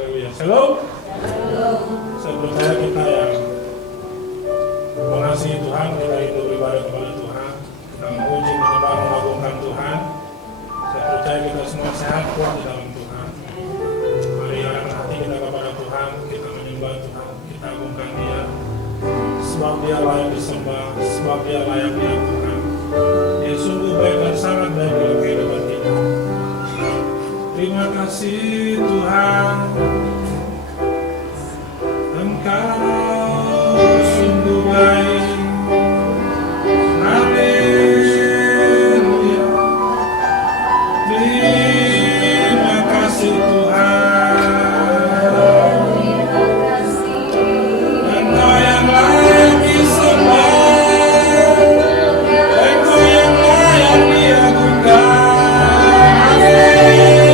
Haleluya. Shalom. Sebelum kita yang mengasihi Tuhan, kita itu beribadah kepada Tuhan, kita memuji, menyembah, mengagungkan Tuhan. Saya percaya kita semua sehat kuat di dalam Tuhan. Mari arahkan hati kita kepada Tuhan, kita menyembah Tuhan, kita agungkan Dia. Sebab Dia layak disembah, sebab Dia layak diagungkan. Dia sungguh baik dan sangat baik dalam kehidupan kita. Terima kasih Tuhan, Engkau sungguh baik. Haleluya. Terima kasih Tuhan, Engkau yang layak disembah, Engkau yang layak diagungkan. Haleluya.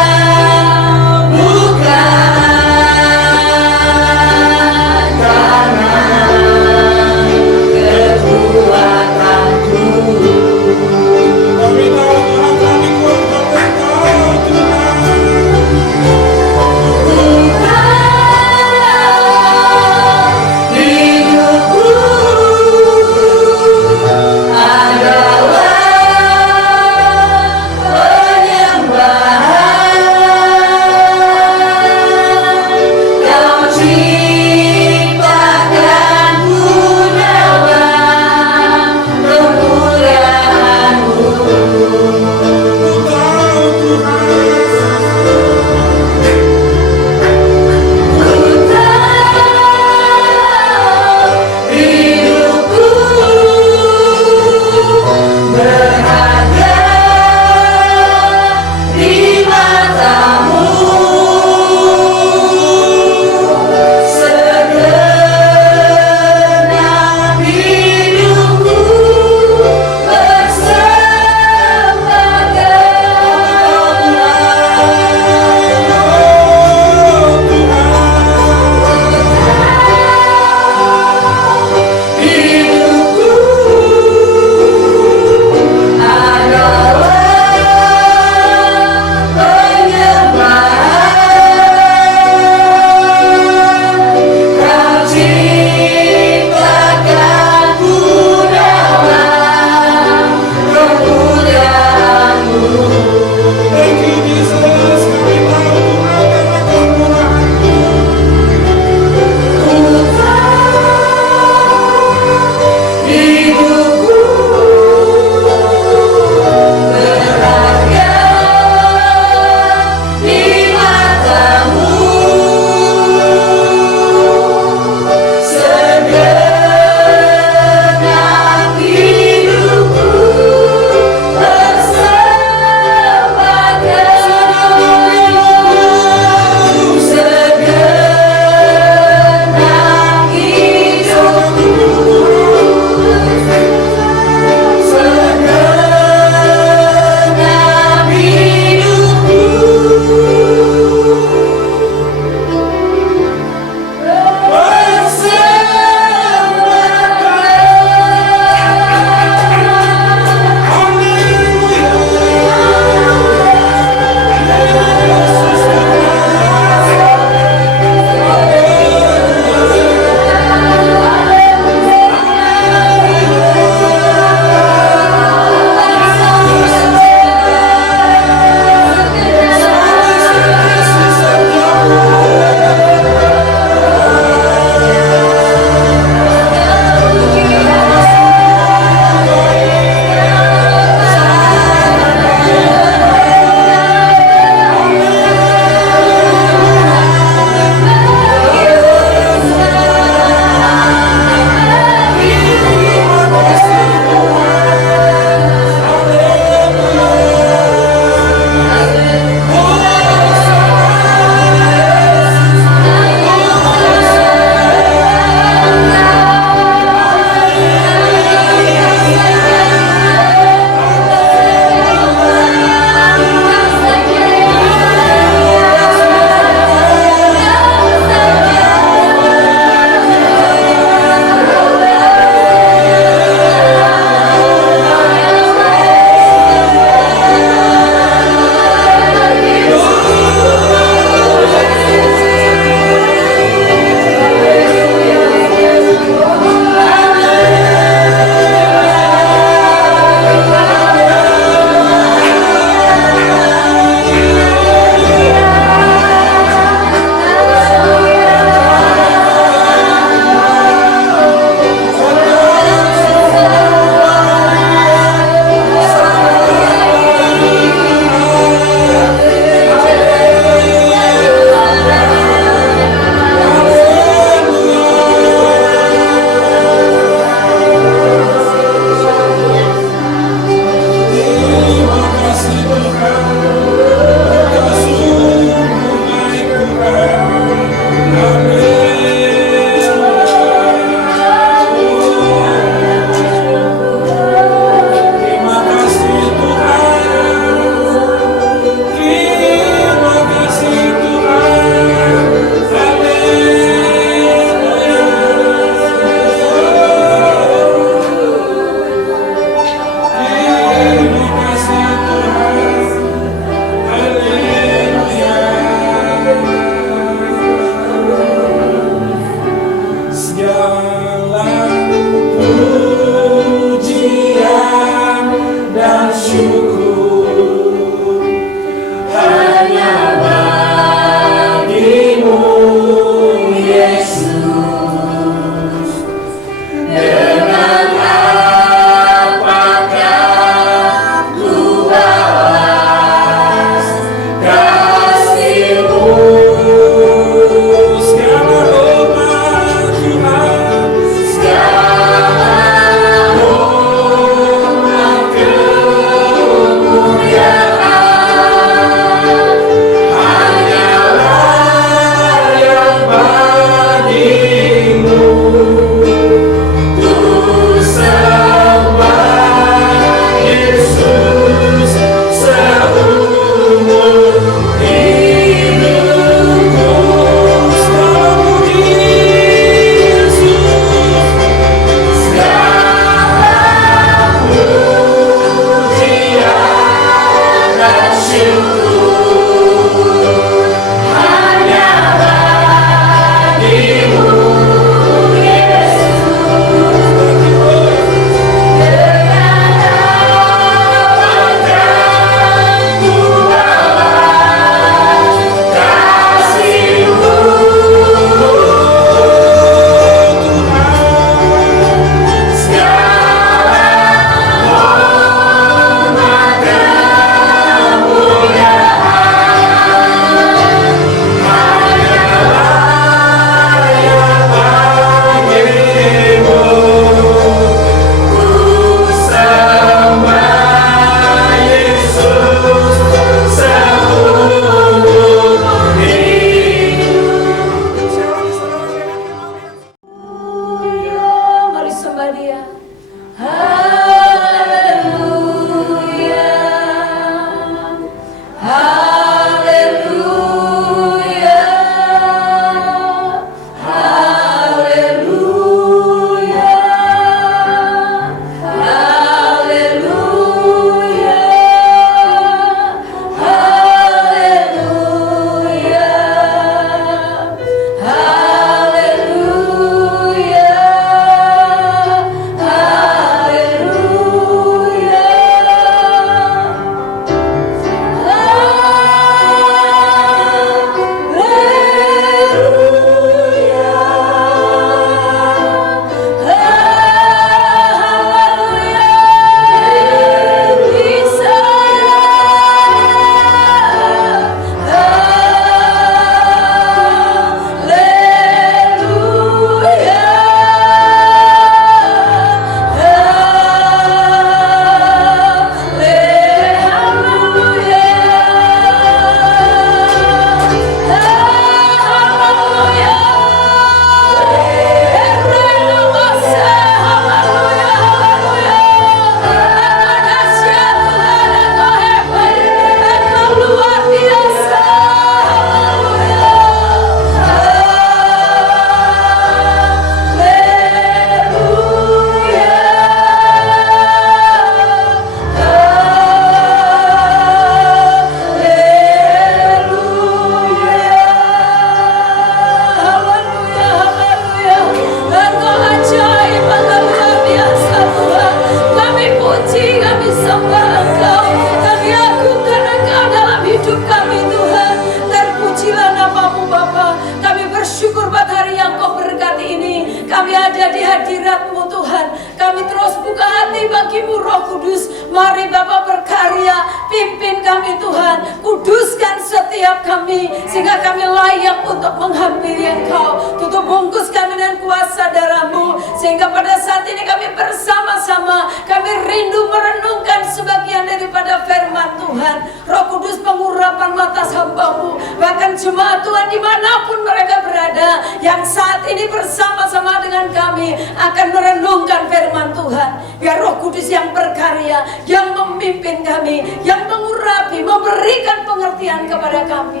ada di hadirat-Mu Tuhan. Kami terus buka hati bagi-Mu Roh Kudus. Mari Bapa berkarya, pimpin kami Tuhan, kuduskan setiap kami sehingga kami layak untuk menghampiri Engkau. Tutup bungkus kami dengan kuasa darah-Mu sehingga pada saat ini kami bersama-sama kami rindu merenungkan sebagian daripada firman Tuhan. Roh Kudus, pengurapan atas hamba-Mu, bahkan jemaat Tuhan dimanapun mereka berada yang saat ini bersama-sama dengan kami akan merenungkan firman Tuhan. Biar Roh Kudus yang berkarya, yang memimpin kami, yang mengurapi, memberikan pengertian kepada kami.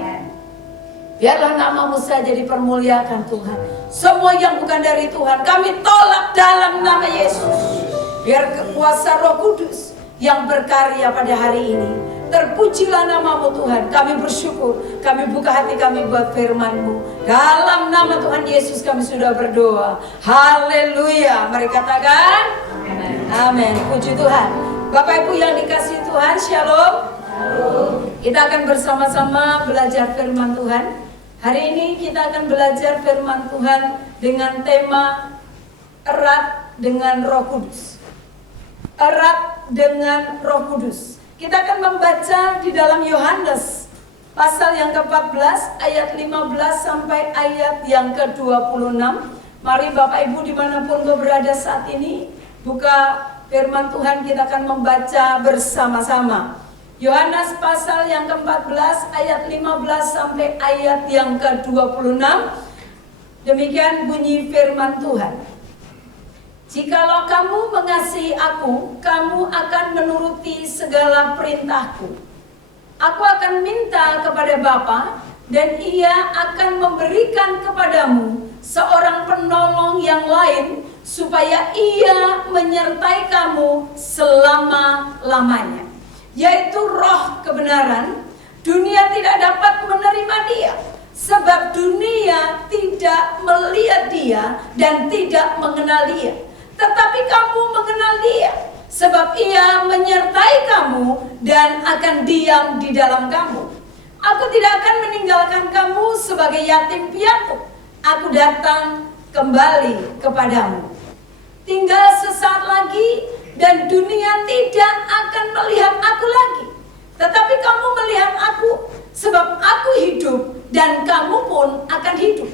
Biarlah nama-Mu saja dipermuliakan Tuhan. Semua yang bukan dari Tuhan kami tolak dalam nama Yesus. Biar kuasa Roh Kudus yang berkarya pada hari ini. Terpujilah nama-Mu Tuhan. Kami bersyukur, kami buka hati kami buat firman-Mu. Dalam nama Tuhan Yesus kami sudah berdoa. Haleluya. Mari katakan amin. Puji Tuhan. Bapak Ibu yang dikasihi Tuhan, shalom. Kita akan bersama-sama belajar firman Tuhan. Hari ini kita akan belajar firman Tuhan dengan tema erat dengan Roh Kudus. Erat dengan Roh Kudus. Kita akan membaca di dalam Yohanes pasal yang ke-14 ayat 15 sampai ayat yang ke-26. Mari Bapak Ibu dimanapun Kau berada saat ini, buka firman Tuhan, kita akan membaca bersama-sama. Yohanes pasal yang ke-14 ayat 15 sampai ayat yang ke-26. Demikian bunyi firman Tuhan. Jikalau kamu mengasihi aku, kamu akan menuruti segala perintahku. Aku akan minta kepada Bapa, dan Ia akan memberikan kepadamu seorang penolong yang lain, supaya Ia menyertai kamu selama-lamanya, yaitu Roh kebenaran. Dunia tidak dapat menerima Dia, sebab dunia tidak melihat Dia dan tidak mengenal Dia. Tetapi kamu mengenal Dia, sebab Ia menyertai kamu dan akan diam di dalam kamu. Aku tidak akan meninggalkan kamu sebagai yatim piatu. Aku datang kembali kepadamu. Tinggal sesaat lagi dan dunia tidak akan melihat aku lagi. Tetapi kamu melihat aku, sebab aku hidup dan kamu pun akan hidup.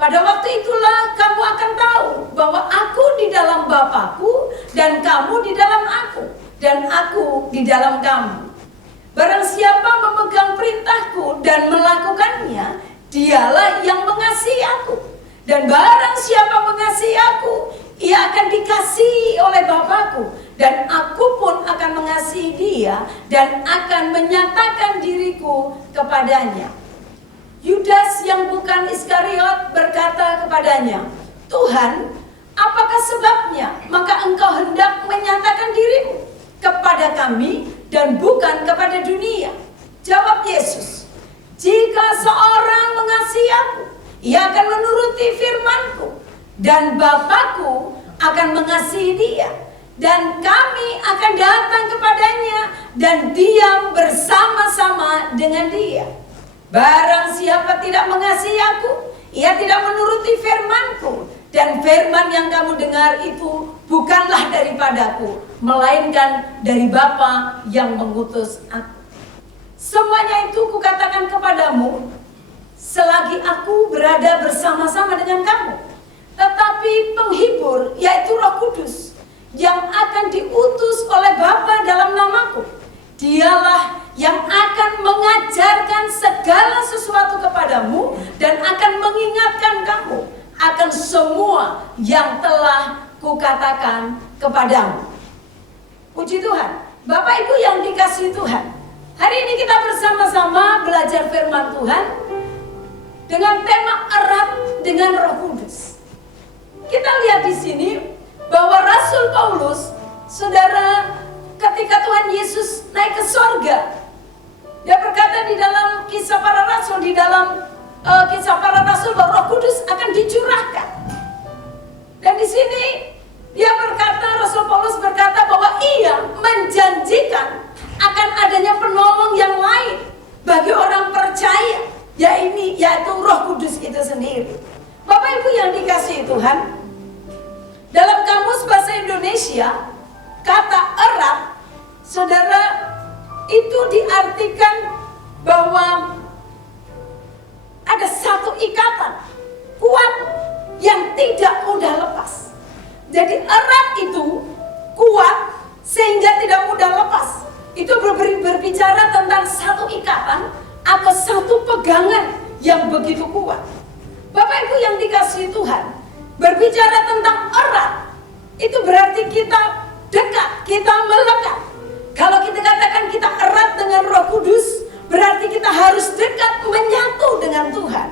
Pada waktu itulah kamu akan tahu bahwa aku di dalam Bapa-Ku dan kamu di dalam aku, dan aku di dalam kamu. Barang siapa memegang perintahku dan melakukannya, dialah yang mengasihi aku. Dan barang siapa mengasihi aku, ia akan dikasihi oleh Bapa-Ku, dan aku pun akan mengasihi dia dan akan menyatakan diriku kepadanya. Yudas yang bukan Iskariot berkata kepadanya, Tuhan, apakah sebabnya maka engkau hendak menyatakan dirimu kepada kami dan bukan kepada dunia? Jawab Yesus, jika seorang mengasihi aku, ia akan menuruti firman-Ku, dan Bapa-Ku akan mengasihi dia, dan kami akan datang kepadanya dan diam bersama-sama dengan dia. Barang siapa tidak mengasihi aku, ia tidak menuruti firman-Ku, dan firman yang kamu dengar itu bukanlah daripadaku, melainkan dari Bapa yang mengutus aku. Semuanya itu kukatakan kepadamu selagi aku berada bersama-sama dengan kamu. Tetapi penghibur, yaitu Roh Kudus, yang akan diutus oleh Bapa dalam namaku, dialah yang akan mengajarkan segala sesuatu kepadamu dan akan mengingatkan kamu akan semua yang telah kukatakan kepadamu. Puji Tuhan. Bapak Ibu yang dikasihi Tuhan, hari ini kita bersama-sama belajar firman Tuhan dengan tema erat dengan Roh Kudus. Kita lihat di sini bahwa Rasul Paulus, saudara, ketika Tuhan Yesus naik ke sorga, dia berkata di dalam Kisah Para Rasul, di dalam Kisah Para Rasul, bahwa Roh Kudus akan dicurahkan. Dan di sini dia berkata, Rasul Paulus berkata bahwa ia menjanjikan akan adanya penolong yang lain bagi orang percaya, yaitu Roh Kudus itu sendiri. Bapak Ibu yang dikasihi Tuhan, Dalam kamus bahasa Indonesia, kata erat, saudara, itu diartikan bahwa ada satu ikatan kuat yang tidak mudah lepas. Jadi erat itu kuat sehingga tidak mudah lepas. Itu berbicara tentang satu ikatan atau satu pegangan yang begitu kuat. Bapak Ibu yang dikasihi Tuhan, berbicara tentang erat, itu berarti kita dekat, kita melekat. Kalau kita katakan kita erat dengan Roh Kudus, berarti kita harus dekat, menyatu dengan Tuhan.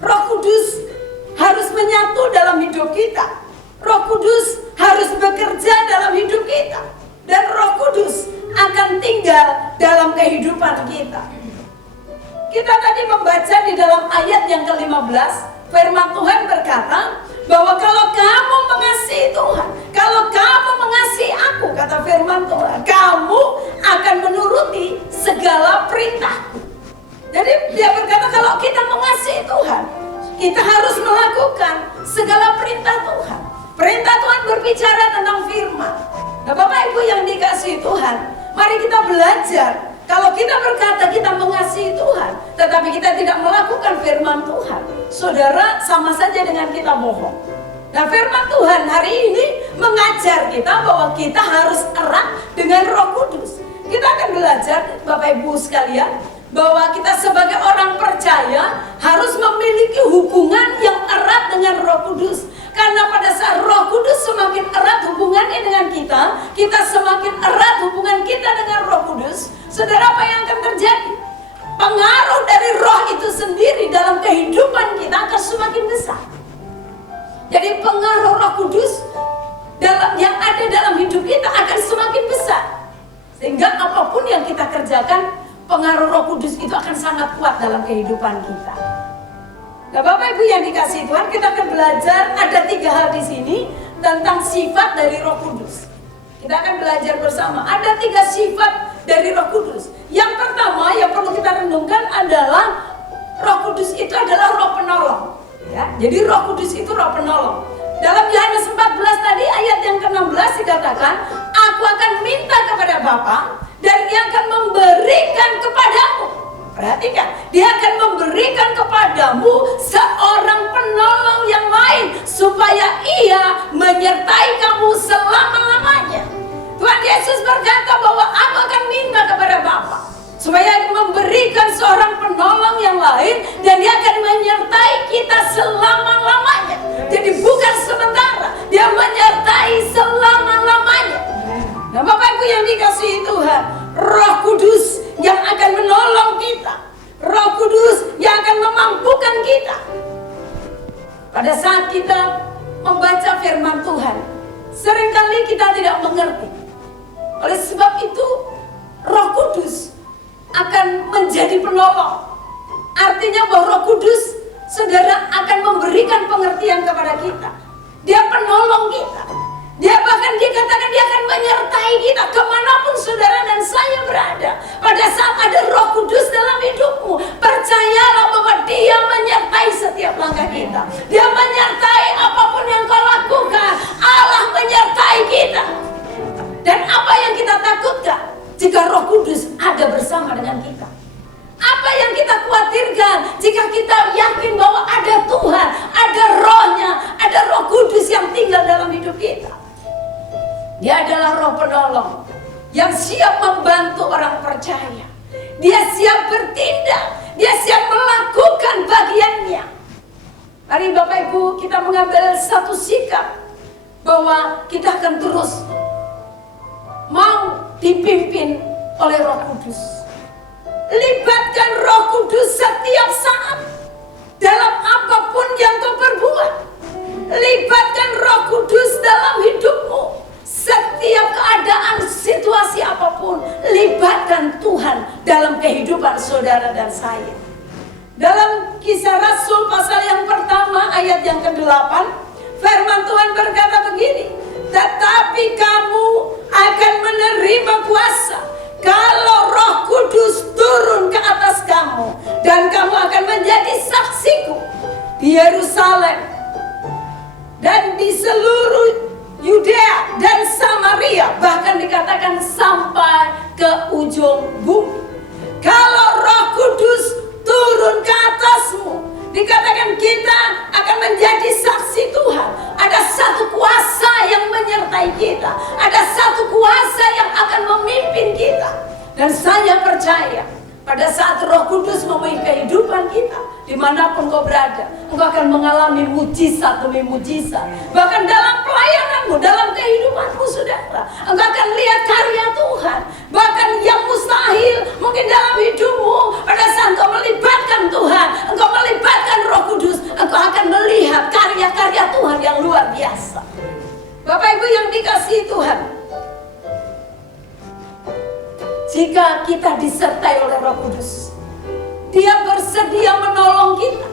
Roh Kudus harus menyatu dalam hidup kita. Roh Kudus harus bekerja dalam hidup kita. Dan Roh Kudus akan tinggal dalam kehidupan kita. Kita tadi membaca di dalam ayat yang ke-15, firman Tuhan berkata bahwa kalau kamu mengasihi Tuhan, kalau kamu mengasihi aku, kata firman Tuhan, kamu akan menuruti segala perintahku. Jadi dia berkata kalau kita mengasihi Tuhan, kita harus melakukan segala perintah Tuhan. Perintah Tuhan berbicara tentang firman. Nah, Bapak Ibu yang dikasihi Tuhan, mari kita belajar. Kalau kita berkata kita mengasihi Tuhan, tetapi kita tidak melakukan firman Tuhan, saudara, sama saja dengan kita bohong. Nah, firman Tuhan hari ini mengajar kita bahwa kita harus erat dengan Roh Kudus. Kita akan belajar, Bapak Ibu sekalian, bahwa kita sebagai orang percaya harus memiliki hubungan yang erat dengan Roh Kudus. Karena pada saat Roh Kudus semakin erat hubungannya dengan kita, kita semakin erat hubungan kita dengan Roh Kudus. Saudara, apa yang akan terjadi? Pengaruh dari Roh itu sendiri dalam kehidupan kita akan semakin besar. Jadi pengaruh Roh Kudus yang ada dalam hidup kita akan semakin besar. Sehingga apapun yang kita kerjakan, pengaruh Roh Kudus itu akan sangat kuat dalam kehidupan kita. Nah, Bapak Ibu yang dikasihi Tuhan, kita akan belajar ada 3 hal di sini tentang sifat dari Roh Kudus. Kita akan belajar bersama. Ada 3 sifat dari Roh Kudus. Yang pertama yang perlu kita renungkan adalah Roh Kudus itu adalah Roh penolong. Ya, jadi Roh Kudus itu Roh penolong. Dalam Yohanes 14 tadi ayat yang ke-16 dikatakan, aku akan minta kepada Bapa dan Dia akan memberikan kepadamu. Perhatikan, Dia akan memberikan kepadamu seorang penolong yang lain supaya Ia menyertai kamu selama-lamanya. Tuhan Yesus berkata bahwa aku akan minta kepada Bapa supaya memberikan seorang penolong yang lain dan Dia akan menyertai kita selama-lamanya. Jadi bukan sementara, Dia menyertai selama-lamanya. Nah, Bapak Ibu yang dikasihi Tuhan, Roh Kudus yang akan menolong kita, Roh Kudus yang akan memampukan kita. Pada saat kita membaca firman Tuhan, seringkali kita tidak mengerti. Oleh sebab itu, Roh Kudus akan menjadi penolong. Artinya bahwa Roh Kudus, saudara, akan memberikan pengertian kepada kita. Dia penolong kita. Dia bahkan dikatakan Dia akan menyertai kita kemanapun saudara dan saya berada. Pada saat ada Roh Kudus dalam hidupmu, percayalah bahwa Dia menyertai setiap langkah kita. Dia menyertai apapun yang kau lakukan. Allah menyertai kita. Dan apa yang kita takutkan jika Roh Kudus ada bersama dengan kita? Apa yang kita khawatirkan jika kita yakin bahwa ada Tuhan, ada Roh-Nya, ada Roh Kudus yang tinggal dalam hidup kita? Dia adalah Roh penolong yang siap membantu orang percaya. Dia siap bertindak, Dia siap melakukan bagiannya. Mari Bapak Ibu, kita mengambil satu sikap bahwa kita akan terus mau dipimpin oleh Roh Kudus. Libatkan Roh Kudus setiap saat dalam apapun yang kau perbuat. Libatkan Roh Kudus dalam hidupmu. Setiap keadaan, situasi apapun, libatkan Tuhan dalam kehidupan saudara dan saya. Dalam Kisah Rasul pasal yang pertama ayat yang ke-8, firman Tuhan berkata begini, tetapi kamu akan menerima kuasa kalau Roh Kudus turun ke atas kamu, dan kamu akan menjadi saksiku di Yerusalem dan di seluruh Yudea dan Samaria, bahkan dikatakan sampai ke ujung bumi. Kalau Roh Kudus turun ke atasmu, dikatakan kita akan menjadi saksi Tuhan. Ada satu kuasa yang menyertai kita, ada satu kuasa yang akan memimpin kita. Dan saya percaya pada saat Roh Kudus memenuhi kehidupan kita, dimanapun kau berada, engkau akan mengalami mujizat demi mujizat. Bahkan dalam pelayananmu, dalam kehidupanmu saudara, engkau akan lihat karya Tuhan. Bahkan yang mustahil mungkin dalam hidupmu, pada saat engkau melibatkan Tuhan, engkau melibatkan Roh Kudus, engkau akan melihat karya-karya Tuhan yang luar biasa. Bapak Ibu yang dikasihi Tuhan, jika kita disertai oleh Roh Kudus, Dia bersedia menolong kita.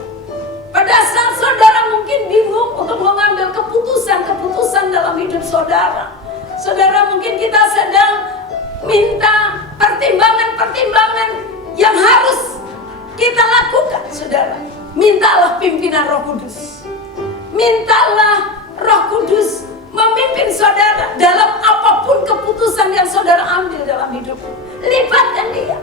Pada saat saudara mungkin bingung untuk mengambil keputusan-keputusan dalam hidup saudara. Saudara, mungkin kita sedang minta pertimbangan-pertimbangan yang harus kita lakukan, saudara. Mintalah pimpinan Roh Kudus. Mintalah Roh Kudus memimpin saudara dalam apapun keputusan yang saudara ambil dalam hidupmu. Libatkan Dia.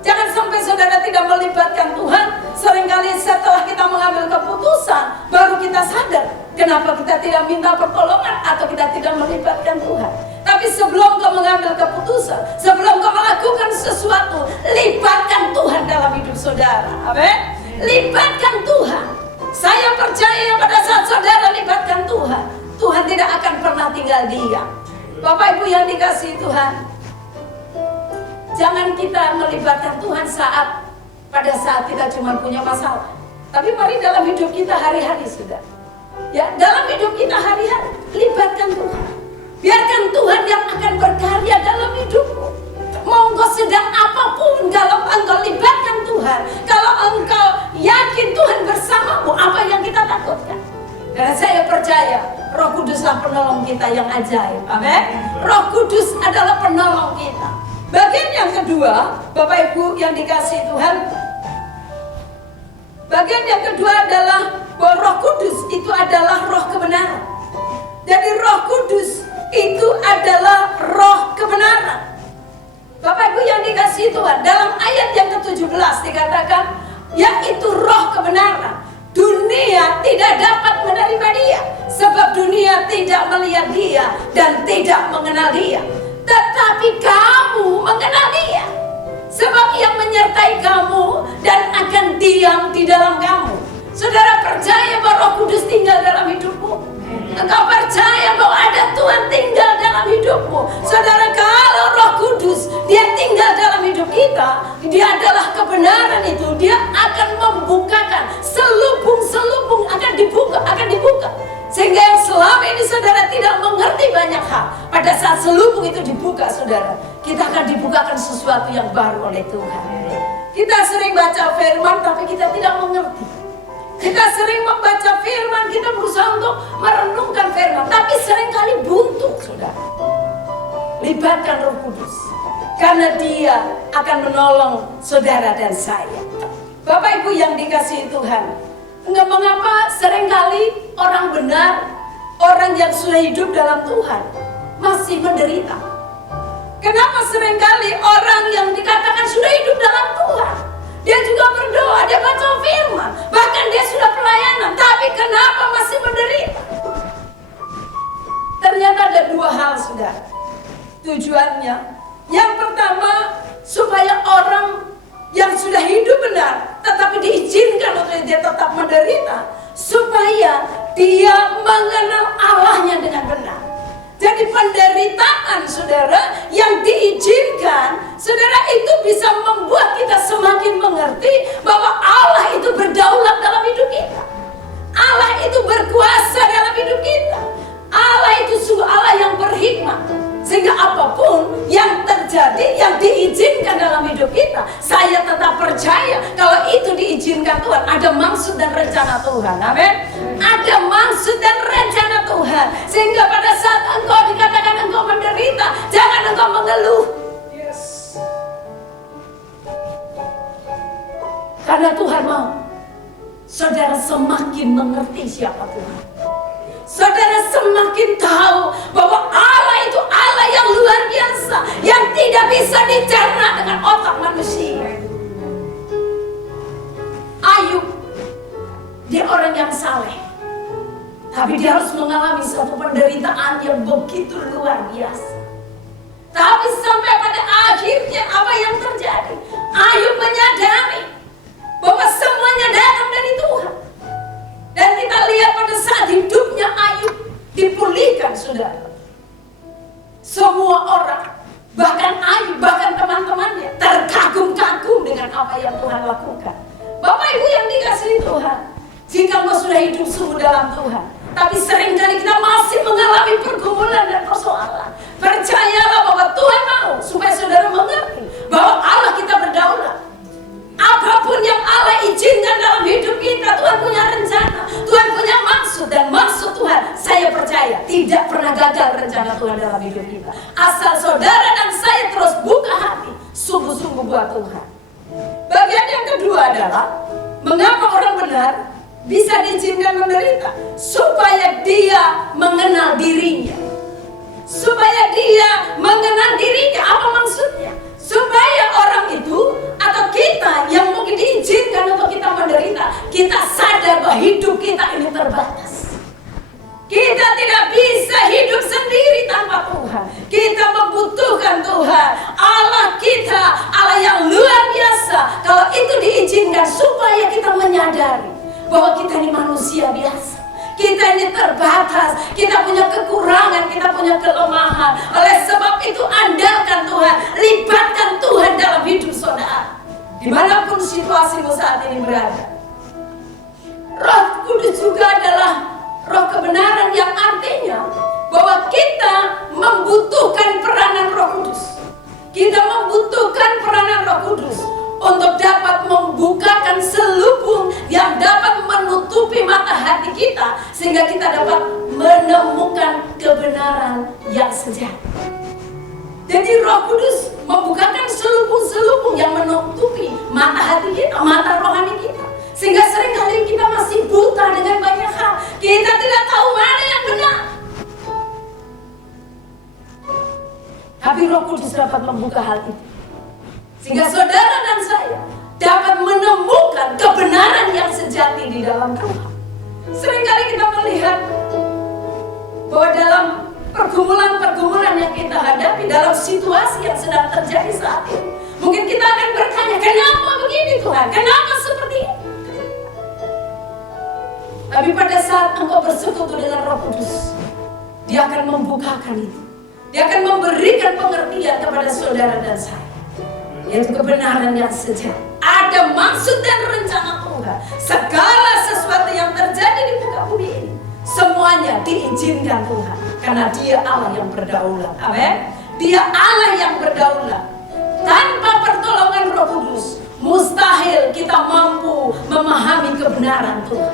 Jangan sampai saudara tidak melibatkan Tuhan. Seringkali setelah kita mengambil keputusan, baru kita sadar kenapa kita tidak minta pertolongan atau kita tidak melibatkan Tuhan. Tapi sebelum kau mengambil keputusan, sebelum kau melakukan sesuatu, libatkan Tuhan dalam hidup saudara. Amin. Libatkan Tuhan. Saya percaya pada saat saudara libatkan Tuhan, Tuhan tidak akan pernah tinggal diam. Bapak Ibu yang dikasihi Tuhan, jangan kita melibatkan Tuhan pada saat kita cuma punya masalah. Tapi mari dalam hidup kita hari-hari sudah. Ya, dalam hidup kita hari-hari libatkan Tuhan. Biarkan Tuhan yang akan berkarya dalam hidupmu. Mau engkau sedang apapun, kalau engkau libatkan Tuhan, kalau engkau yakin Tuhan bersamamu, apa yang kita takutkan? Karena saya percaya Roh Kuduslah penolong kita yang ajaib. Amin. Roh Kudus adalah penolong kita. Bagian yang kedua, Bapak Ibu yang dikasihi Tuhan, bagian yang kedua adalah bahwa Roh Kudus itu adalah roh kebenaran. Jadi Roh Kudus itu adalah roh kebenaran. Bapak Ibu yang dikasihi Tuhan, dalam ayat yang ke-17 dikatakan, yaitu roh kebenaran. Dunia tidak dapat menerima Dia, sebab dunia tidak melihat Dia dan tidak mengenal Dia. Tetapi kamu mengenal Dia, sebab Ia menyertai kamu dan akan diam di dalam kamu. Saudara percaya bahwa Roh Kudus tinggal dalam hidupmu? Engkau percaya bahwa ada Tuhan tinggal dalam hidupmu? Saudara, kalau Roh Kudus Dia tinggal dalam hidup kita, Dia adalah kebenaran itu. Dia akan membukakan selubung-selubung, akan dibuka. Sehingga yang selama ini saudara tidak mengerti banyak hal, pada saat selubung itu dibuka saudara, kita akan dibukakan sesuatu yang baru oleh Tuhan. Kita sering baca firman tapi kita tidak mengerti. Kita sering membaca firman, kita berusaha untuk merenungkan firman, tapi seringkali buntu saudara. Libatkan Roh Kudus, karena Dia akan menolong saudara dan saya. Bapak Ibu yang dikasihi Tuhan, enggak mengapa seringkali orang benar, orang yang sudah hidup dalam Tuhan masih menderita. Kenapa seringkali orang yang dikatakan sudah hidup dalam Tuhan, dia juga berdoa, dia baca firman, bahkan dia sudah pelayanan, tapi kenapa masih menderita? Ternyata ada dua hal saudara tujuannya. Yang pertama, supaya orang yang sudah hidup benar tetapi diizinkan untuk dia tetap menderita, supaya dia mengenal Allahnya dengan benar. Jadi penderitaan saudara yang diizinkan, saudara, itu bisa membuat kita semakin mengerti bahwa Allah itu berdaulat dalam hidup kita. Allah itu berkuasa dalam hidup kita. Allah itu sungguh Allah yang berhikmat. Sehingga apapun yang terjadi, yang diizinkan dalam hidup kita, saya tetap percaya kalau itu diizinkan Tuhan, ada maksud dan rencana Tuhan. Amin. Ada maksud dan rencana Tuhan. Sehingga pada saat engkau dikatakan engkau menderita, jangan engkau mengeluh. Karena Tuhan mau saudara semakin mengerti siapa Tuhan. saudara semakin tahu bahwa Allah itu Allah yang luar biasa, yang tidak bisa dicerna dengan otak manusia. Ayub, dia orang yang saleh, tapi dia harus mengalami satu penderitaan yang begitu luar biasa. Tapi sampai pada akhirnya apa yang terjadi? Ayub menyadari bahwa semuanya datang dari Tuhan. Dan kita lihat pada saat hidupnya Ayub dipulihkan, saudara. Semua orang, bahkan Ayub, bahkan teman-temannya terkagum-kagum dengan apa yang Tuhan lakukan. Bapak Ibu yang dikasihi Tuhan, jika engkau sudah hidup sungguh dalam Tuhan, tapi seringkali kita masih mengalami pergumulan dan persoalan, percayalah bahwa Tuhan mau supaya saudara mengerti bahwa Allah kita berdaulat. Apapun yang Allah izinkan dalam hidup kita, Tuhan punya rencana, Tuhan punya maksud, dan maksud Tuhan, saya percaya, tidak pernah gagal rencana Tuhan dalam hidup kita. Asal saudara dan saya terus buka hati, sungguh-sungguh buat Tuhan. Bagian yang kedua adalah, mengapa orang benar bisa diizinkan menderita? Supaya dia mengenal dirinya. Supaya dia mengenal dirinya. Apa maksudnya? Supaya orang itu atau kita yang mungkin diizinkan untuk kita menderita, kita sadar bahwa hidup kita ini terbatas. Kita tidak bisa hidup sendiri tanpa Tuhan. Kita membutuhkan Tuhan. Allah kita, Allah yang luar biasa. Kalau itu diizinkan supaya kita menyadari bahwa kita ini manusia biasa. Kita ini terbatas, kita punya kekurangan, kita punya kelemahan. Oleh sebab itu andalkan Tuhan, libatkan Tuhan dalam hidup saudara. Dimanapun situasimu saat ini berada. Roh Kudus juga adalah roh kebenaran, yang artinya bahwa kita membutuhkan peranan Roh Kudus. Kita membutuhkan peranan Roh Kudus untuk dapat membukakan selubung yang dapat menutupi mata hati kita, sehingga kita dapat menemukan kebenaran yang sejati. Jadi Roh Kudus membukakan selubung-selubung yang menutupi mata hati kita, mata rohani kita, sehingga seringkali kita masih buta dengan banyak hal. Kita tidak tahu mana yang benar. Tapi Roh Kudus dapat membuka hal itu, sehingga saudara dan saya dapat menemukan kebenaran yang sejati di dalam Tuhan. Seringkali kita melihat bahwa dalam pergumulan-pergumulan yang kita hadapi, dalam situasi yang sedang terjadi saat ini, mungkin kita akan bertanya, kenapa begini Tuhan? Kenapa seperti ini? Tapi pada saat engkau bersekutu dengan Roh Kudus, Dia akan membukakan itu. Dia akan memberikan pengertian kepada saudara dan saya, yaitu kebenaran yang sejati. Ada maksud dan rencana Tuhan. Segala sesuatu yang terjadi di muka bumi ini, semuanya diizinkan Tuhan, karena Dia Allah yang berdaulat. Amin. Dia Allah yang berdaulat. Tanpa pertolongan Roh Kudus, mustahil kita mampu memahami kebenaran Tuhan.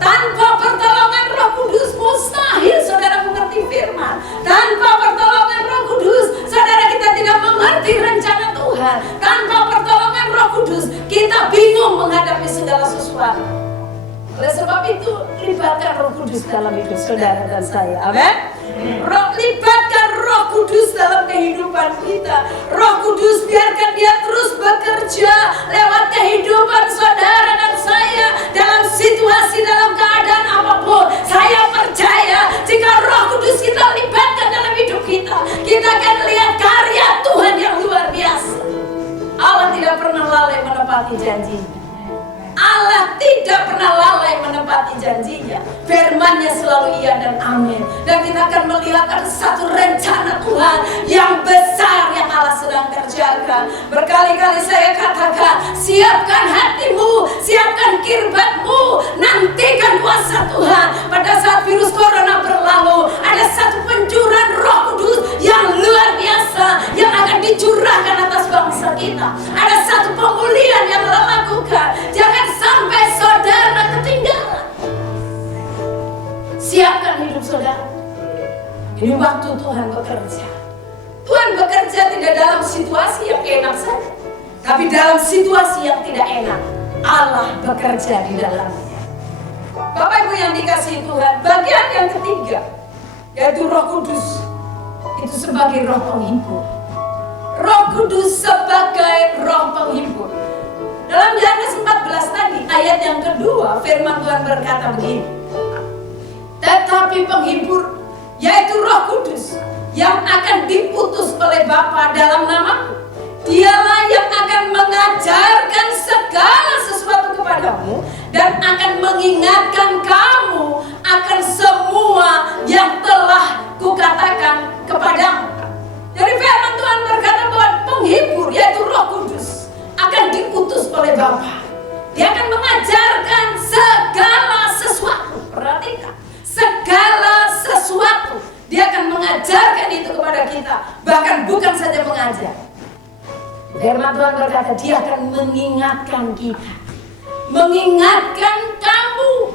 Tanpa pertolongan Roh Kudus, mustahil saudara mengerti firman. Tanpa pertolongan Roh Kudus, saudara kita tidak mengerti rencana Tuhan. Tanpa pertolongan Roh Kudus, kita bingung menghadapi segala sesuatu. Oleh sebab itu, libatkan Roh Kudus dalam hidup saudara dan saya. Amin. Libatkan Roh Kudus dalam kehidupan kita. Roh Kudus, biarkan Dia terus bekerja lewat kehidupan saudara dan saya, dalam situasi, dalam keadaan apapun. Saya percaya jika Roh Kudus kita libatkan dalam hidup kita, kita akan lihat karya Tuhan yang luar biasa. Allah tidak pernah lalai menepati janjinya. Allah tidak pernah lalai menepati janjinya. Firman-Nya selalu iya dan amin. Dan kita akan melihat ada satu rencana Tuhan yang besar yang Allah sedang kerjakan. Berkali-kali saya katakan, siapkan hatimu, siapkan kirbatmu, nantikan kuasa Tuhan. Pada saat virus corona berlalu, ada satu pencurahan Roh Kudus yang luar biasa yang akan dicurahkan atas bangsa kita. Ada satu pemulihan yang Allah lakukan. Jangan sampai saudara ketinggalan. Siapkan hidup saudara. Ini waktu Tuhan bekerja. Tuhan bekerja tidak dalam situasi yang enak saja, tapi dalam situasi yang tidak enak, Allah bekerja di dalamnya. Bapak Ibu yang dikasihi Tuhan, bagian yang ketiga yaitu Roh Kudus itu sebagai roh penghibur. Roh Kudus sebagai roh penghibur. Dalam Yohanes 14 tadi ayat yang kedua firman Tuhan berkata begini. Tetapi penghibur yaitu Roh Kudus yang akan diutus oleh Bapa dalam namaku, Dialah yang akan mengajarkan segala sesuatu kepadamu dan akan mengingatkan kamu akan semua yang telah kukatakan kepadamu. Jadi firman Tuhan berkata bahwa penghibur yaitu Roh Kudus akan diutus oleh Bapa. Dia akan mengajarkan segala sesuatu. Perhatikan, segala sesuatu. Dia akan mengajarkan itu kepada kita. Bahkan bukan saja mengajar. Firman Tuhan berkata, Dia akan mengingatkan kita, mengingatkan kamu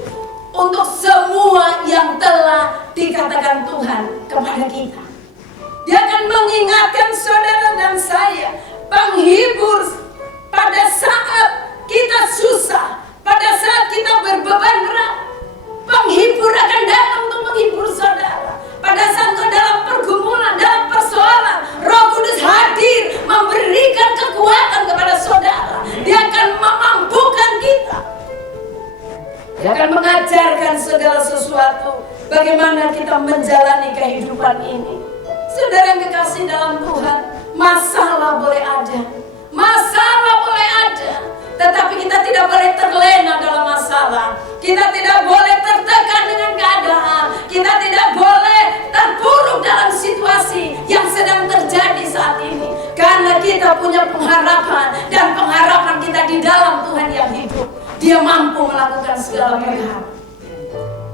untuk semua yang telah dikatakan Tuhan kepada kita. Dia akan mengingatkan saudara dan saya, penghibur pada saat kita susah, pada saat kita berbeban berat. Penghibur akan datang untuk menghibur saudara. Pada saat kau dalam pergumulan, dalam persoalan, Roh Kudus hadir memberikan kekuatan kepada saudara. Dia akan memampukan kita. Dia akan mengajarkan segala sesuatu bagaimana kita menjalani kehidupan ini. Saudara yang kekasih dalam Tuhan, masalah boleh ada, masalah boleh ada, tetapi kita tidak boleh terlena dalam masalah. Kita tidak boleh tertekan dengan keadaan. Kita tidak boleh terpuruk dalam situasi yang sedang terjadi saat ini. Karena kita punya pengharapan, dan pengharapan kita di dalam Tuhan yang hidup. Dia mampu melakukan segala perkara.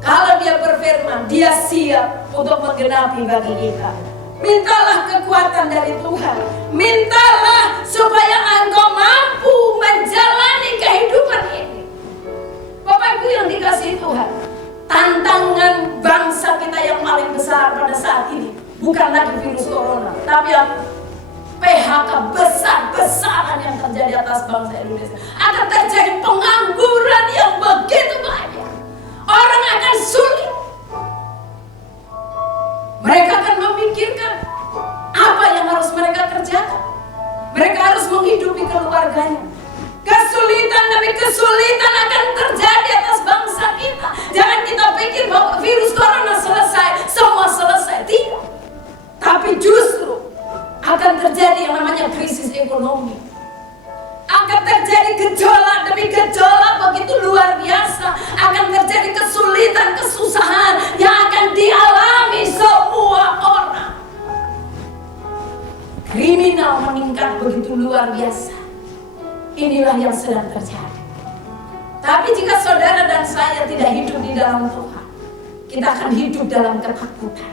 Kalau Dia berfirman, Dia siap untuk menggenapi bagi kita. Mintalah kekuatan dari Tuhan. Mintalah supaya engkau mampu menjalani kehidupan ini. Bapak Ibu yang dikasihi Tuhan, tantangan bangsa kita yang paling besar pada saat ini bukan lagi virus corona, tapi PHK besar-besaran yang terjadi atas bangsa Indonesia. Akan terjadi pengangguran yang begitu banyak. Orang akan sulit. Mereka akan memikirkan apa yang harus mereka kerjakan. Mereka harus menghidupi keluarganya. Kesulitan demi kesulitan akan terjadi atas bangsa kita. Jangan kita pikir bahwa virus corona selesai, semua selesai. Tidak. Tapi justru akan terjadi yang namanya krisis ekonomi. Akan terjadi gejolak demi gejolak begitu luar biasa. Akan terjadi kesulitan, kesusahan yang akan dialami semua orang. Kriminal meningkat begitu luar biasa. Inilah yang sedang terjadi. Tapi jika saudara dan saya tidak hidup di dalam Tuhan, kita akan hidup dalam ketakutan.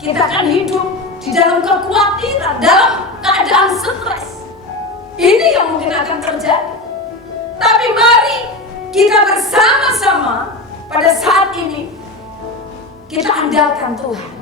Kita akan hidup di dalam kekhawatiran, dalam keadaan stres. Ini yang mungkin akan terjadi. Tapi mari kita bersama-sama pada saat ini kita andalkan Tuhan.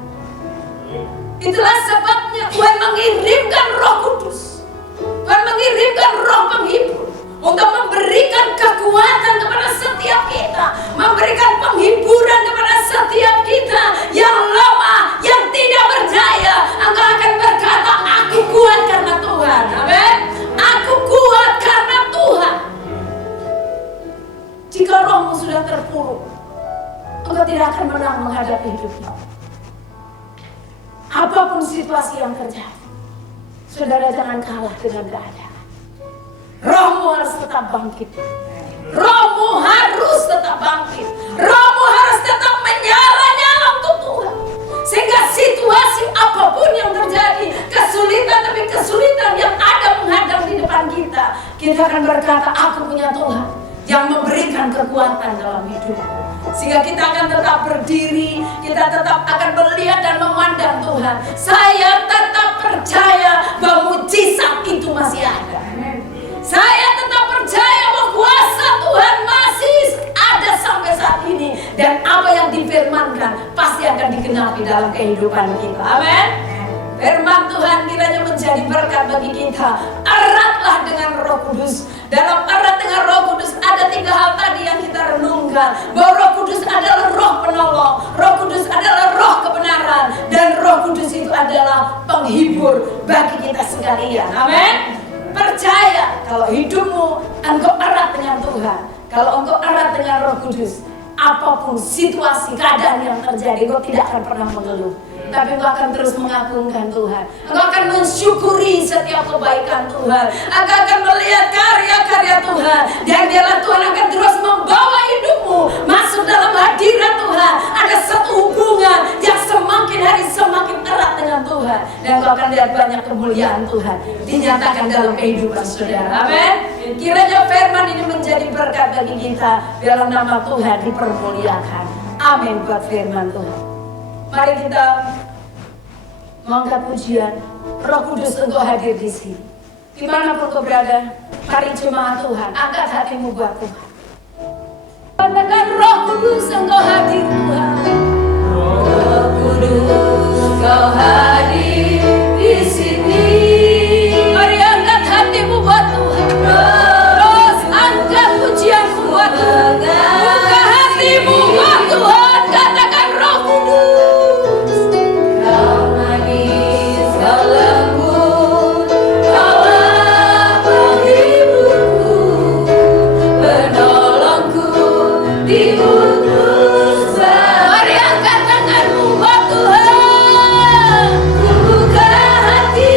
Itulah sebabnya Tuhan mengirimkan Roh Kudus. Tuhan mengirimkan roh penghibur untuk memberikan kekuatan kepada setiap kita, memberikan penghiburan kepada setiap kita yang lemah, yang tidak berdaya. Engkau akan berkata, aku kuat karena Tuhan. Amin. Aku kuat karena Tuhan. Jika rohmu sudah terpuruk, engkau tidak akan menang menghadapi hidupmu. Apapun situasi yang terjadi, saudara jangan kalah dengan keadaan. Rohmu harus tetap bangkit. Rohmu harus tetap bangkit. Rohmu harus tetap menyala-nyala untuk Tuhan. Sehingga situasi apapun yang terjadi, kesulitan demi kesulitan yang ada menghadang di depan kita, kita akan berkata, aku punya Tuhan yang memberikan kekuatan dalam hidupku. Sehingga kita akan tetap berdiri, kita tetap akan melihat dan memandang Tuhan. Saya tetap percaya bahwa mujizat itu masih ada. Saya tetap percaya bahwa kuasa Tuhan masih ada sampai saat ini. Dan apa yang difirmankan pasti akan digenapi dalam kehidupan kita. Amin. Firman Tuhan kiranya menjadi berkat bagi kita. Eratlah dengan Roh Kudus. Dalam erat dengan Roh Kudus ada 3 hal tadi yang kita renungkan. Bahwa Roh menghibur bagi kita sekalian. Amin. Percaya kalau hidupmu engkau erat dengan Tuhan, kalau engkau erat dengan Roh Kudus, apapun situasi keadaan yang terjadi, engkau tidak akan pernah mengeluh, tapi engkau akan terus mengagungkan Tuhan. Engkau akan mensyukuri setiap kebaikan Tuhan. Engkau akan melihat karya-karya Tuhan, dan biarlah Tuhan akan terus membawa hidupmu masuk dalam hadirat Tuhan. Ada satu hubungan yang semakin hari semakin erat dengan Tuhan, dan engkau akan lihat banyak kemuliaan Tuhan dinyatakan dalam kehidupan saudara. Amin. Kiranya firman ini menjadi berkat bagi kita. Biarlah nama Tuhan dipermuliakan. Amin buat firman Tuhan. Mari kita mengangkat pujian. Roh Kudus engkau hadir di sini. Dimanapun kau berada, mari jemaat Tuhan, angkat hatimu buat Tuhan. Katakan Roh Kudus engkau hadir Tuhan. Roh Kudus engkau hadir di sini. Mari angkat hatimu buat Tuhan. Terus angkat pujianmu buat Tuhan. Buka hatimu buat Tuhan. Katakan Roh Kudus. Kau manis, kau lembut, kaulah penghiburku, penolongku di utusan. Mari angkat tanganmu buat Tuhan. Ku buka hati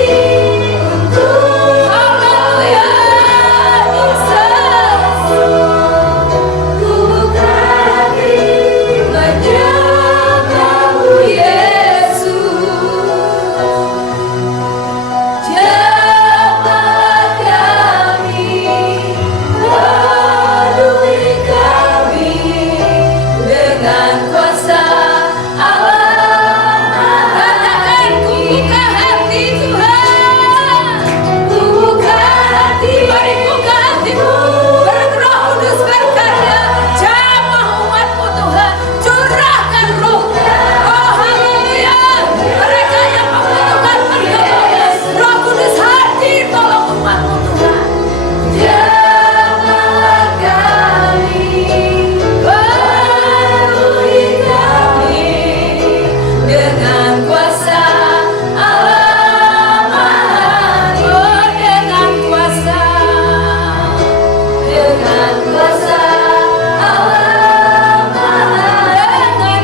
untuk haleluya Yesus. Ku buka hati menjagamu Yesus. Jawab kami, peduli kami dengan kuasa Allah. Katakan ku buka hati Tuhan. Ku buka hati. Mari buka hatimu. Roh Kudus berkarya. Jamah umatmu Tuhan. Curahkan roh. Oh haleluya. Mereka yang membutuhkan pertolongan, Roh Kudus hadir tolong umatmu Tuhan. Jamah kami, peduli kami dengan kuasa Allah. Oh dengan kuasa Allah, dengan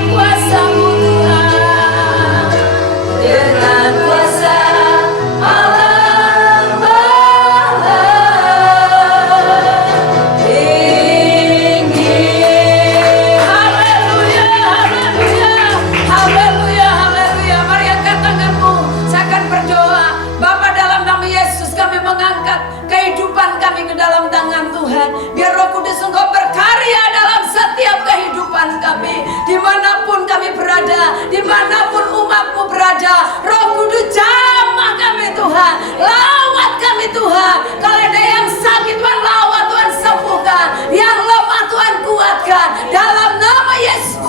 kuasamu Tuhan, dengan kuasa Allah tinggi. Haleluya, haleluya, haleluya, haleluya. Mari angkat tanganmu, saya akan berdoa. Bapa, dalam nama Yesus kami mengangkat kehidupan kami ke dalam tangan Tuhan. Biar Roh Kudus engkau berkarya dalam setiap kehidupan kami, dimanapun kami berada, dimanapun umatmu berada. Roh Kudus jamah kami Tuhan, lawat kami Tuhan. Kalau ada yang sakit Tuhan lawat, Tuhan sembuhkan. Yang lemah Tuhan kuatkan dalam nama Yesus.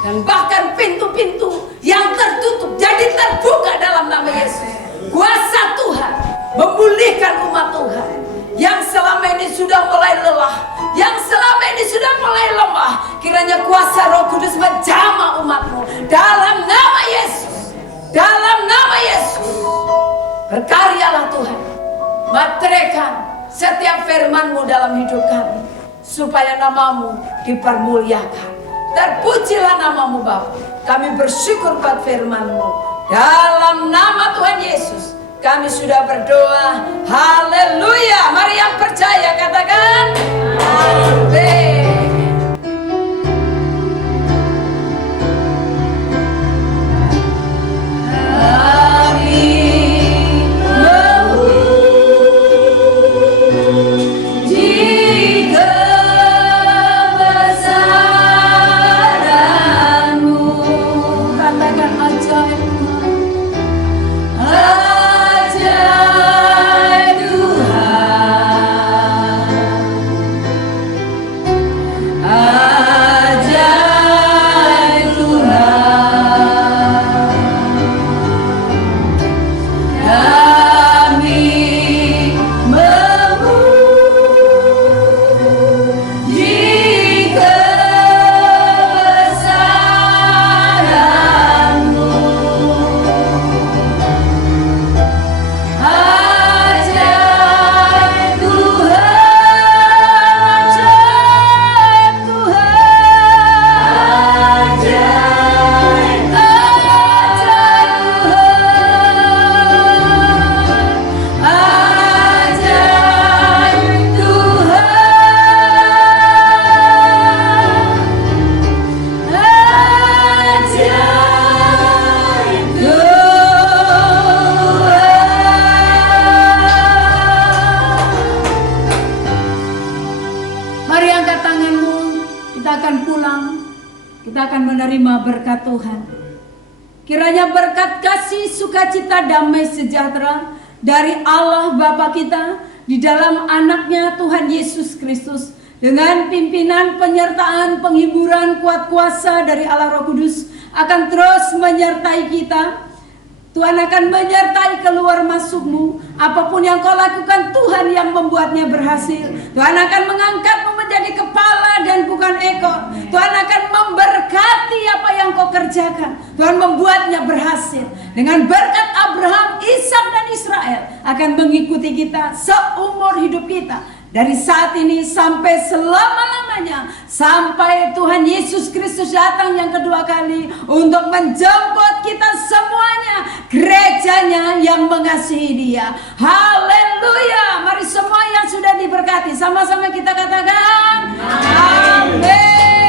Dan bahkan pintu-pintu yang tertutup jadi terbuka dalam nama Yesus. Kuasa Tuhan memulihkan umat Tuhan yang selama ini sudah mulai lelah, yang selama ini sudah mulai lemah. Kiranya kuasa Roh Kudus menjamah umatmu dalam nama Yesus. Dalam nama Yesus. Berkaryalah Tuhan. Materaikan setiap firman-Mu dalam hidup kami, supaya namamu dipermuliakan. Terpujilah namamu Bapa. Kami bersyukur buat firman-Mu. Dalam nama Tuhan Yesus kami sudah berdoa. Haleluya. Mari yang percaya katakan amin. angkat tanganmu, kita akan pulang. Kita akan menerima berkat Tuhan. Kiranya berkat kasih, sukacita, damai sejahtera dari Allah Bapa kita di dalam anaknya Tuhan Yesus Kristus, dengan pimpinan, penyertaan, penghiburan, kuat kuasa dari Allah Roh Kudus akan terus menyertai kita. Tuhan akan menyertai keluar masukmu. Apapun yang kau lakukan, Tuhan yang membuatnya berhasil. Tuhan akan mengangkatmu menjadi kepala dan bukan ekor. Tuhan akan memberkati apa yang kau kerjakan. Tuhan membuatnya berhasil. Dengan berkat Abraham, Ishak dan Israel akan mengikuti kita seumur hidup kita. Dari saat ini sampai selama-lamanya, sampai Tuhan Yesus Kristus datang yang kedua kali untuk menjemput kita semuanya, gerejanya yang mengasihi Dia. Haleluya. Mari semua yang sudah diberkati, sama-sama kita katakan amin.